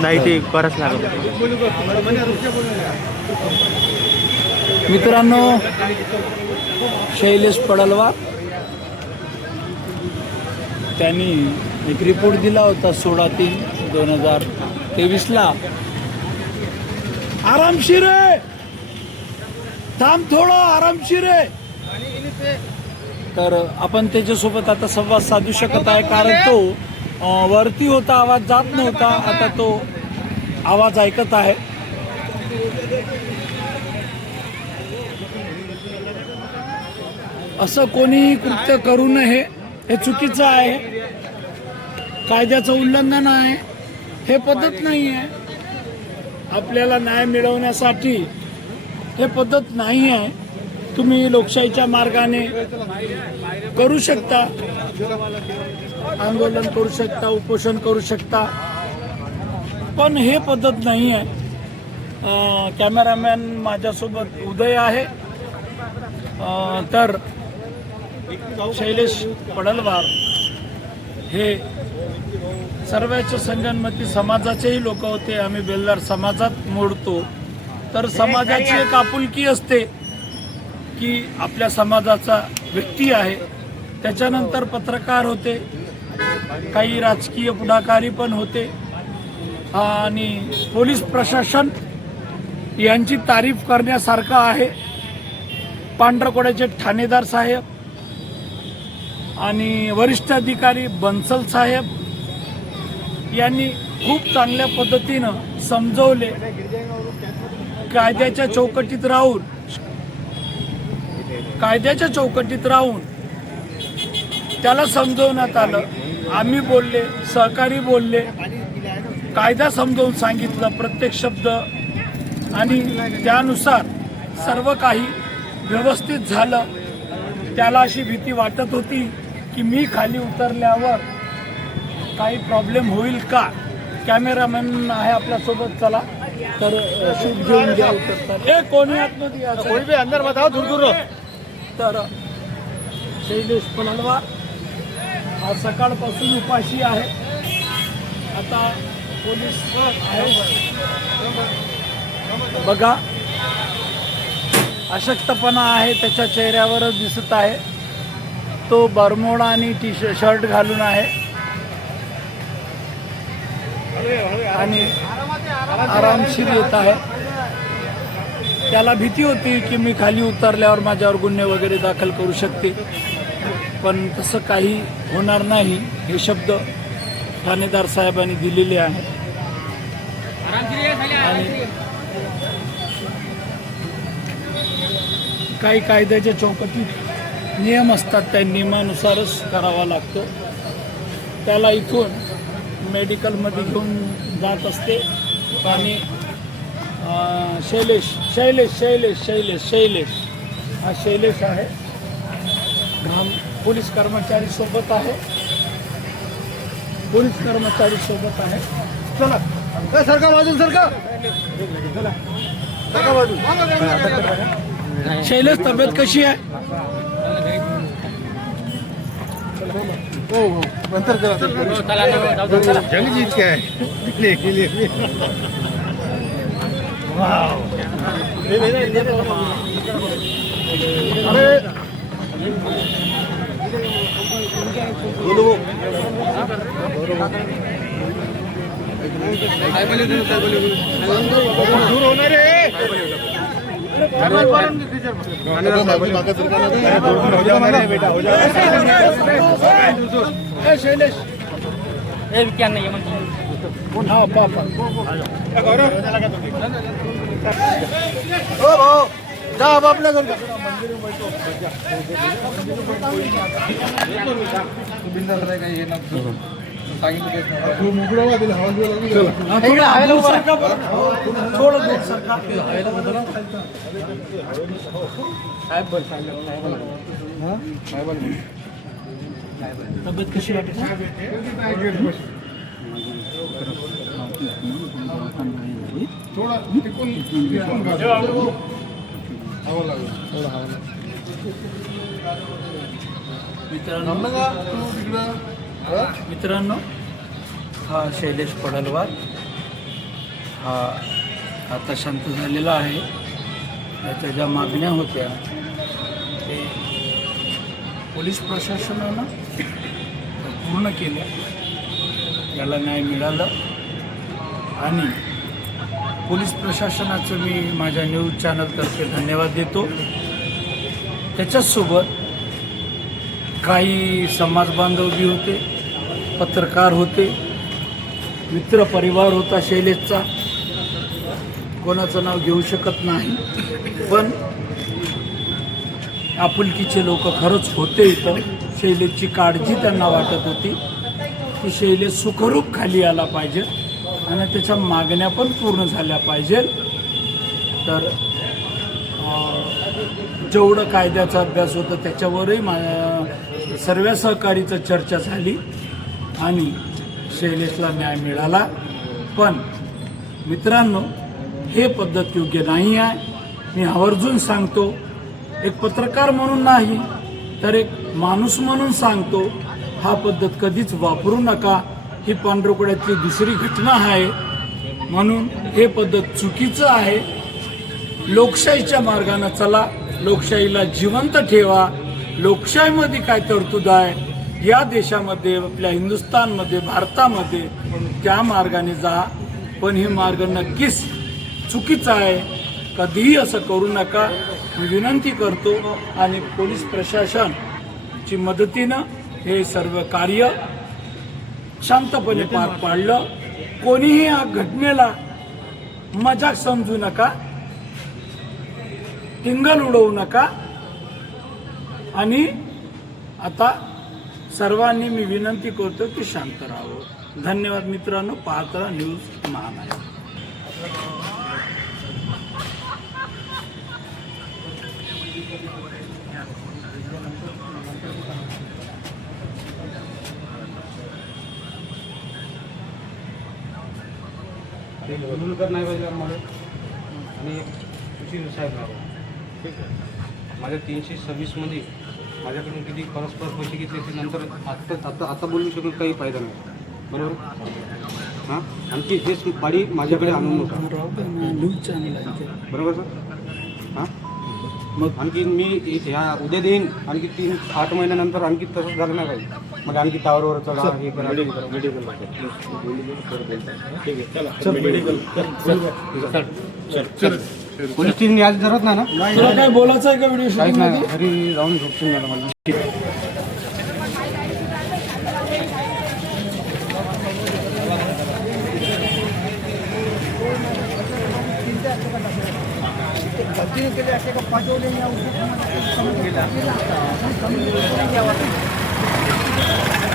नाही ते करावंच लागत. मित्रांनो, शैलेश पडलवार त्यांनी एक रिपोर्ट दिला होता 16/3/2023ला. आरामशीर आहे, थांब थोडं, आरामशीर आहे. तर आपण त्याच्यासोबत आता संवाद साधू शकत आहे, कारण तो वरती होता, आवाज जात नव्हता, आता तो आवाज ऐकत आहे. असं कोणी कृत्य करू नये, हे चुकीचं आहे, कायद्याचं उल्लंघन आहे, हे पद्धत नाही आहे. आपल्याला न्याय मिळवण्यासाठी हे पद्धत नाही आहे. तुम्ही लोकशाहीच्या मार्गाने करू शकता, आंदोलन करू शकता, उपोषण करू शकता, पण हे पद्धत नाही आहे. कॅमेरामॅन माझ्यासोबत उदय आहे. तर शैलेश पडलवार हे सर्वच संगनमती समाजाचेही लोक होते. आम्ही बेलदार समाजात मोडतो. तर समाजाची एक आपुलकी असते की आपल्या समाजाचा व्यक्ती आहे. त्याच्यानंतर पत्रकार होते, काही राजकीय पुढाकारी पण होते, आणि पोलीस प्रशासन यांची तारीफ करण्यासारखं आहे. पांढरकोड्याचे ठाणेदार साहेब आणि वरिष्ठ अधिकारी बन्सल साहेब यांनी खूप चांगल्या पद्धतीनं समजवले. कायद्याच्या चौकटीत राहून त्याला समजवण्यात आलं. आम्ही बोलले, सहकारी बोलले, कायदा समजावून सांगितलं प्रत्येक शब्द, आणि त्यानुसार सर्व काही व्यवस्थित झालं. त्याला अशी भीती वाटत होती की मी खाली उतरल्यावर काही प्रॉब्लेम होईल का. कॅमेरामॅन आहे आपल्यासोबत, चला तर शूट घेऊन द्या. उतरतात कोणी आतमध्ये कोणी भी अंदर बताओ, दूर दूर. तर शैलेश पडलवार आज सकाळपासून उपाशी आहे. आता पोलीस आहे बघा, अशक्तपणा आहे त्याच्या चेहऱ्यावरच दिसत आहे. तो बरमोडा आणि शर्ट घालून आहे आणि आरामशीर येत आहे. त्याला भीती होती की मी खाली उतरल्यावर माझ्यावर गुन्हे वगैरे दाखल करू शकते, पण तसं काही होणार नाही. हे शब्द ठाणेदार साहेबांनी दिलेले आहे. आणि काही कायद्याच्या चौकटीत नियम असतात, त्या नियमानुसारच करावा लागतो. त्याला इथून मेडिकलमध्ये घेऊन जात असते. आणि शैलेश हा शैलेश आहे. पोलीस कर्मचारी सोबत आहे. चला सरका बाजून, सरका बाजून. शैलेश, तब्येत कशी आहे? हो नंतर जंग जीत के दूर होणार आहे. शैलेश क्या नहीं है हाँ पापा जा अब आपल्या घरी तब्येत कशी वाटते? थोडा मित्रांनो, हा शैलेश पडलवार हा आता शांत झालेला आहे. त्याच्या ज्या मागण्या होत्या ते पोलीस प्रशासनानं पूर्ण केल्या, त्याला न्याय मिळाला. आणि पोलीस प्रशासनाचं मी माझ्या न्यूज चॅनलतर्फे धन्यवाद देतो. त्याच्याचसोबत काही समाजबांधव बी होते, पत्रकार होते, मित्र परिवार होता शैलेशचा, कोणाचं नाव घेऊ शकत नाही, पण आपुलकीचे लोक खरंच होते इथं. शैलेशची काळजी त्यांना वाटत होती की शैलेश सुखरूप खाली आला पाहिजे आणि त्याच्या मागण्या पण पूर्ण झाल्या पाहिजे. तर जेवढं कायद्याचा अभ्यास होता त्याच्यावरही सर्व सहकारीचं चर्चा झाली आणि शैलेशला न्याय मिळाला. पण मित्रांनो, हे पद्धत योग्य नाही आहे. मी आवर्जून सांगतो, एक पत्रकार म्हणून नाही तर एक माणूस म्हणून सांगतो, हा पद्धत कधीच वापरू नका. ही पांढरकवड्यातली दुसरी घटना आहे, म्हणून हे पद्धत चुकीचं आहे. लोकशाहीच्या मार्गाने चला, लोकशाहीला जिवंत ठेवा. लोकशाहीमध्ये काय तरतूद आहे या देशामध्ये, आपल्या हिंदुस्थानमध्ये, भारतामध्ये, त्या मार्गाने जा. पण हे मार्ग नक्कीच चुकीचा आहे. कधीही असं करू नका, मी विनंती करतो. आणि पोलीस प्रशासनची मदतीनं हे सर्व कार्य शांतपणे पार पाडलं. कोणीही या घटनेला मजाक समजू नका, टिंगल उडवू नका. आणि आता सर्वांनी मी विनंती करतो की शांत राहावं. धन्यवाद मित्रांनो. पाहत राहा न्यूज महानायक. मुलकर नाही पाहिजे आम्हाला आणि सुशील साहेब नाही. ठीक आहे. माझ्या 326मध्ये माझ्याकडून किती परस्पर पैसे घेतले ते नंतर आता बोलू शकून काही फायदा नाही. बरोबर. हां, आणखी हेच पाडी माझ्याकडे आणून नका. न्यूज चॅनल आहे बरोबर सर. हां, मग आणखी मी ह्या उद्या देईन. आणखी 8 महिन्यानंतर आणखी तसंच झालं नाही पाहिजे. मग आणखी टावरवर चढा, हे करा, मेडिकल ठीक आहे. चला मेडिकल पोलीस टीमने आज जरत नाही ना. तुला काय बोलायचं आहे का व्हिडिओ काहीच शूटिंग नाही. घरी जाऊन झोपून गेला मला. गलती के लिए ऐसे का पाँच